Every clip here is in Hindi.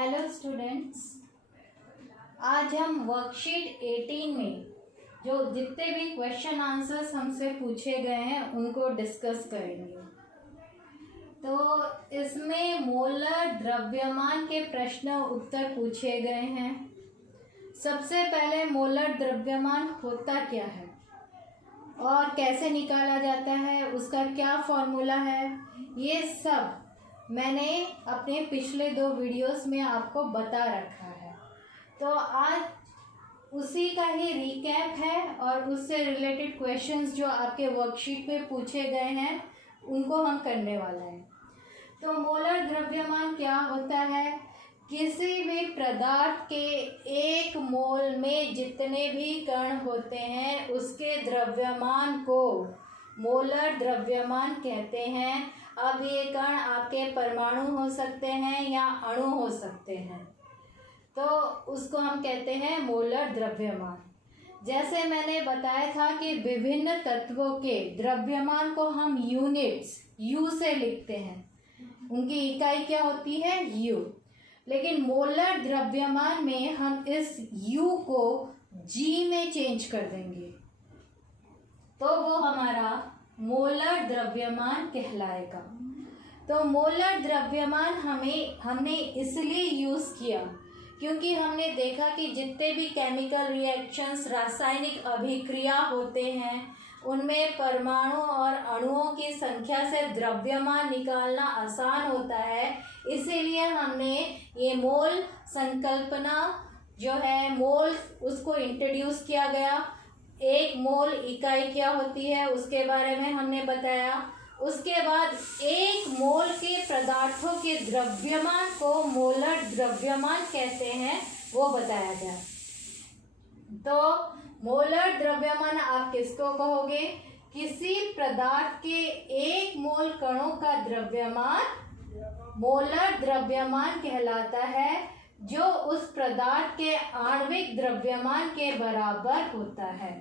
हेलो स्टूडेंट्स, आज हम वर्कशीट 18 में जो जितने भी क्वेश्चन आंसर्स हमसे पूछे गए हैं उनको डिस्कस करेंगे। तो इसमें मोलर द्रव्यमान के प्रश्न उत्तर पूछे गए हैं। सबसे पहले मोलर द्रव्यमान होता क्या है और कैसे निकाला जाता है, उसका क्या फॉर्मूला है, ये सब मैंने अपने पिछले 2 वीडियोस में आपको बता रखा है। तो आज उसी का ही रिकैप है और उससे रिलेटेड क्वेश्चंस जो आपके वर्कशीट पे पूछे गए हैं उनको हम करने वाले हैं। तो मोलर द्रव्यमान क्या होता है? किसी भी पदार्थ के 1 मोल में जितने भी कण होते हैं उसके द्रव्यमान को मोलर द्रव्यमान कहते हैं। अब ये कण आपके परमाणु हो सकते हैं या अणु हो सकते हैं, तो उसको हम कहते हैं मोलर द्रव्यमान। जैसे मैंने बताया था कि विभिन्न तत्वों के द्रव्यमान को हम यूनिट्स यू से लिखते हैं, उनकी इकाई क्या होती है? यू। लेकिन मोलर द्रव्यमान में हम इस यू को जी में चेंज कर देंगे तो वो हमारा मोलर द्रव्यमान कहलाएगा। तो मोलर द्रव्यमान हमने इसलिए यूज़ किया क्योंकि हमने देखा कि जितने भी केमिकल रिएक्शंस, रासायनिक अभिक्रिया होते हैं उनमें परमाणु और अणुओं की संख्या से द्रव्यमान निकालना आसान होता है। इसीलिए हमने ये मोल संकल्पना जो है, मोल, उसको इंट्रोड्यूस किया गया। 1 मोल इकाई क्या होती है उसके बारे में हमने बताया। उसके बाद 1 मोल के पदार्थों के द्रव्यमान को मोलर द्रव्यमान कहते हैं, वो बताया गया। तो मोलर द्रव्यमान आप किसको कहोगे? किसी पदार्थ के 1 मोल कणों का द्रव्यमान मोलर द्रव्यमान कहलाता है, जो उस पदार्थ के आणविक द्रव्यमान के बराबर होता है।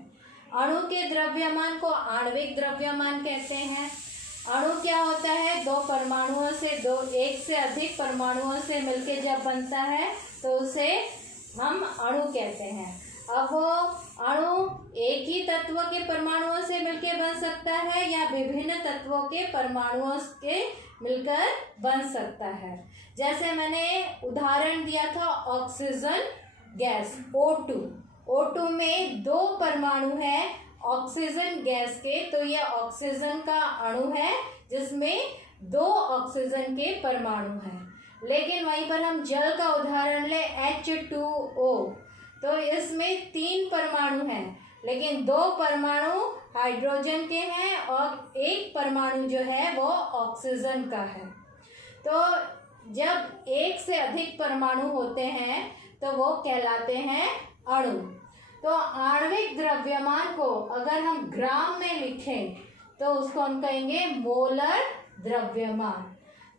अणु के द्रव्यमान को आणविक द्रव्यमान कहते हैं। अणु क्या होता है? 2 परमाणुओं से 1 से अधिक परमाणुओं से मिलके जब बनता है तो उसे हम अणु कहते हैं। अब वो अणु एक ही तत्व के परमाणुओं से मिलके बन सकता है या विभिन्न तत्वों के परमाणुओं के मिलकर बन सकता है। जैसे मैंने उदाहरण दिया था ऑक्सीजन गैस O2 में 2 परमाणु है ऑक्सीजन गैस के, तो यह ऑक्सीजन का अणु है जिसमें 2 ऑक्सीजन के परमाणु हैं। लेकिन वहीं पर हम जल का उदाहरण ले H2O, तो इसमें 3 परमाणु हैं लेकिन 2 परमाणु हाइड्रोजन के हैं और 1 परमाणु जो है वो ऑक्सीजन का है। तो जब 1 से अधिक परमाणु होते हैं तो वो कहलाते हैं अणु। तो आणविक द्रव्यमान को अगर हम ग्राम में लिखें तो उसको हम कहेंगे मोलर द्रव्यमान।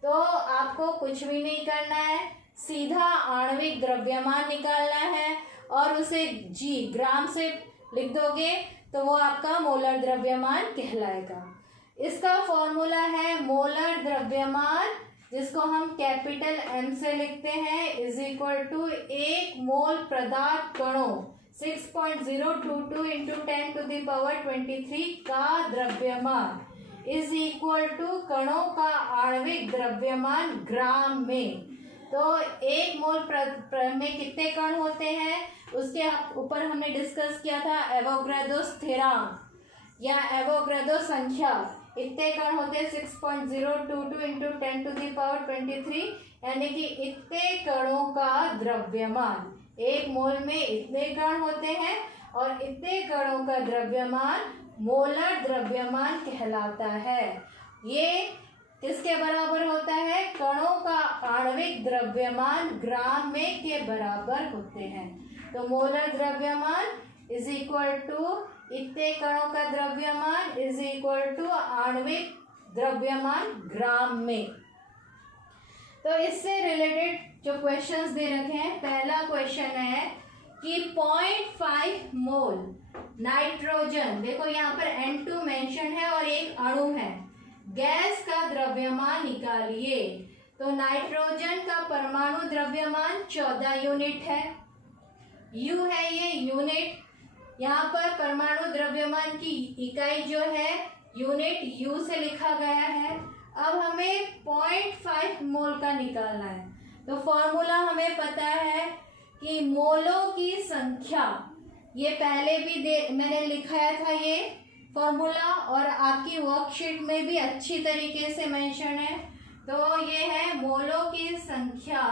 तो आपको कुछ भी नहीं करना है, सीधा आणविक द्रव्यमान निकालना है और उसे जी ग्राम से लिख दोगे तो वो आपका मोलर द्रव्यमान कहलाएगा। इसका फॉर्मूला है मोलर द्रव्यमान, जिसको हम कैपिटल M से लिखते हैं, इज इक्वल टू 1 मोल पदार्थ कणों 6.022 इंटू 10⁻23 का द्रव्यमान इज इक्वल टू कणों का आणविक द्रव्यमान ग्राम में। तो 1 मोल में कितने कण होते हैं उसके ऊपर हमने डिस्कस किया था एवोगाड्रो स्थिरांक या एवोगाड्रो संख्या। इतने कण होते हैं 6.022 इंटू 10⁻23, यानी कि इतने कणों का द्रव्यमान। 1 मोल में इतने कण होते हैं और इतने कणों का द्रव्यमान मोलर द्रव्यमान कहलाता है। ये किसके बराबर होता है? कणों का आणविक द्रव्यमान ग्राम में के बराबर होते हैं। तो मोलर द्रव्यमान इज इक्वल टू इतने कणों का द्रव्यमान इज इक्वल टू आणविक द्रव्यमान ग्राम में। तो इससे रिलेटेड जो क्वेश्चंस दे रखे हैं, पहला क्वेश्चन है कि 0.5 मोल नाइट्रोजन, देखो यहाँ पर N2 मेंशन है और एक अणु है, गैस का द्रव्यमान निकालिए। तो नाइट्रोजन का परमाणु द्रव्यमान 14 यूनिट है। यू है ये यूनिट, यहाँ पर परमाणु द्रव्यमान की इकाई जो है यूनिट यू से लिखा गया है। अब हमें 0.5 मोल का निकालना है। तो फॉर्मूला हमें पता है कि मोलों की संख्या, ये पहले भी मैंने लिखाया था ये फॉर्मूला, और आपकी वर्कशीट में भी अच्छी तरीके से मेंशन है। तो ये है मोलों की संख्या,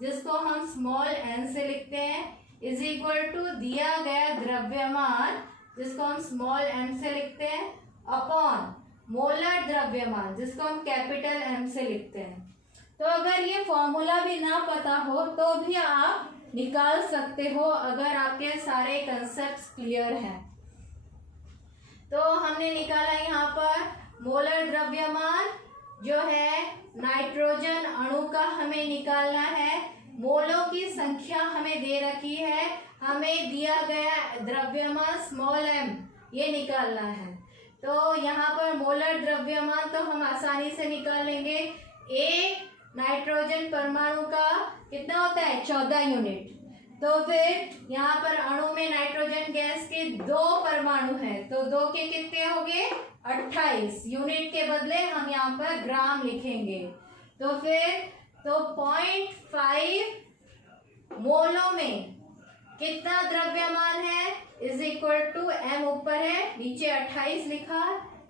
जिसको हम स्मॉल n से लिखते हैं, इज इक्वल टू दिया गया द्रव्यमान, जिसको हम स्मॉल m से लिखते हैं, अपॉन मोलर द्रव्यमान, जिसको हम कैपिटल M से लिखते हैं। तो अगर ये फॉर्मूला भी ना पता हो तो भी आप निकाल सकते हो, अगर आपके सारे कंसेप्ट्स क्लियर हैं। तो हमने निकाला यहाँ पर मोलर द्रव्यमान जो है नाइट्रोजन अणु का हमें निकालना है। मोलों की संख्या हमें दे रखी है, हमें दिया गया द्रव्यमान स्मॉल m ये निकालना है। तो यहाँ पर मोलर द्रव्यमान तो हम आसानी से निकाल लेंगे। एक नाइट्रोजन परमाणु का कितना होता है 14 यूनिट। तो फिर यहाँ पर अणु में नाइट्रोजन गैस के 2 परमाणु हैं, तो 2 के कितने हो गए 28। यूनिट के बदले हम यहाँ पर ग्राम लिखेंगे। तो फिर 0.5 मोलों में कितना द्रव्यमान है इज इक्वल टू m ऊपर है, नीचे 28 लिखा,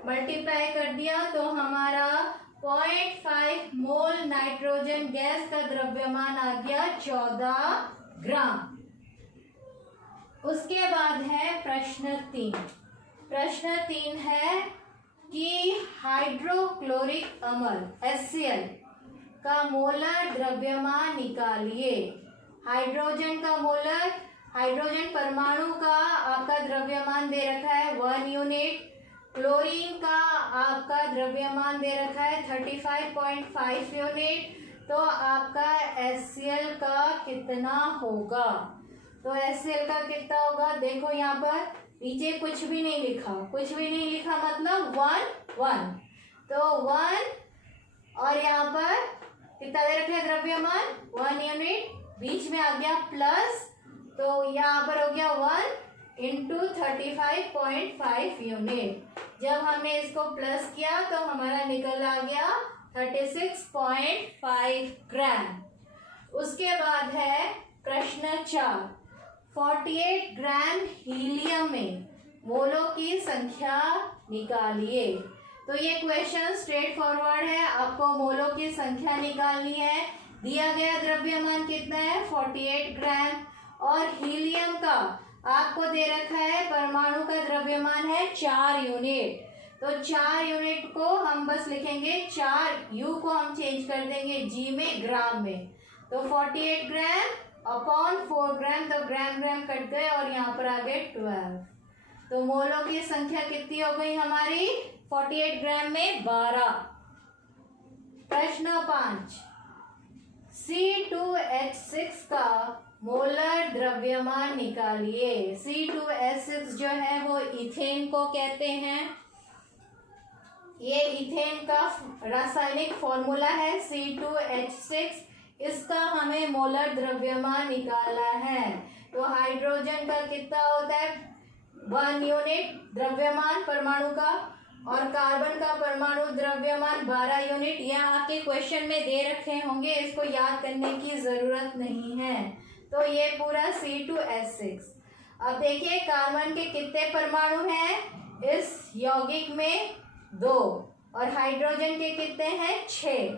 मल्टीप्लाई कर दिया तो हमारा 0.5 मोल नाइट्रोजन गैस का द्रव्यमान आ गया 14 ग्राम। उसके बाद है प्रश्न 3। प्रश्न 3 है कि हाइड्रोक्लोरिक अम्ल HCl का मोलर द्रव्यमान निकालिए। हाइड्रोजन परमाणु का आपका द्रव्यमान दे रखा है 1 यूनिट, क्लोरीन का आपका द्रव्यमान दे रखा है 35.5 यूनिट। तो आपका HCl का कितना होगा? तो HCl का कितना होगा, देखो यहाँ पर नीचे कुछ भी नहीं लिखा मतलब 1 तो 1 और यहाँ पर कितना दे रखा है द्रव्यमान 1 यूनिट, बीच में आ गया प्लस, तो यहाँ पर हो गया 1 इंटू 35.5 यूनिट। जब हमने इसको प्लस किया तो हमारा निकल आ गया 36.5 ग्राम। उसके बाद है प्रश्न 4। 48 ग्राम हीलियम में मोलों की संख्या निकालिए। तो ये क्वेश्चन स्ट्रेट फॉरवर्ड है, आपको मोलों की संख्या निकालनी है। दिया गया द्रव्यमान कितना है 48 ग्राम, और हीलियम का आपको दे रखा है परमाणु का द्रव्यमान है 4 यूनिट। तो 4 यूनिट को हम बस लिखेंगे 4 यू को हम चेंज कर देंगे जी में ग्राम में। तो 48 ग्राम अपॉन 4 ग्राम, तो ग्राम कट गए और यहाँ पर आ गए 12। तो मोलों की संख्या कितनी हो गई हमारी 48 ग्राम में 12। प्रश्न 5। C2H6 का मोलर द्रव्यमान निकालिए। C2H6 जो है वो इथेन को कहते हैं। ये इथेन का रासायनिक फॉर्मूला है C2H6। इसका हमें मोलर द्रव्यमान निकालना है। तो हाइड्रोजन का कितना होता है 1 यूनिट द्रव्यमान परमाणु का, और कार्बन का परमाणु द्रव्यमान 12 यूनिट। यह आपके क्वेश्चन में दे रखे होंगे, इसको याद करने की जरूरत नहीं है। तो ये पूरा C2H6। अब देखिए कार्बन के कितने परमाणु हैं इस यौगिक में 2, और हाइड्रोजन के कितने हैं 6।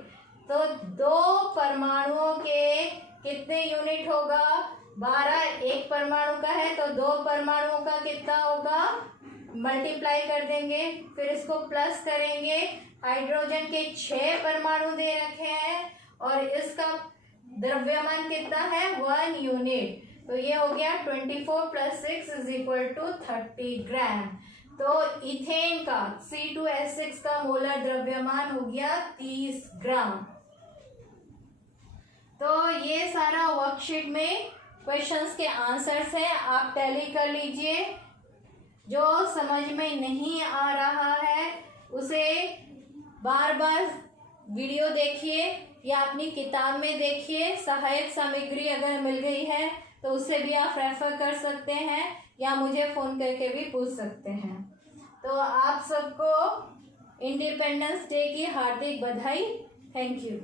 तो 2 परमाणुओं के कितने यूनिट होगा 12, एक परमाणु का है तो 2 परमाणुओं का कितना होगा, मल्टीप्लाई कर देंगे, फिर इसको प्लस करेंगे। हाइड्रोजन के 6 परमाणु दे रखे हैं और इसका द्रव्यमान कितना है 1 यूनिट। तो ये हो गया 24 + 6 = 30 ग्राम। तो इथेन का C2H6 का मोलर द्रव्यमान हो गया 30 ग्राम। तो ये सारा वर्कशीट में क्वेश्चंस के आंसर्स हैं, आप टैली कर लीजिए। जो समझ में नहीं आ रहा है उसे बार बार वीडियो देखिए या अपनी किताब में देखिए। सहायक सामग्री अगर मिल गई है तो उसे भी आप रेफर कर सकते हैं या मुझे फ़ोन करके भी पूछ सकते हैं। तो आप सबको इंडिपेंडेंस डे की हार्दिक बधाई। Thank you.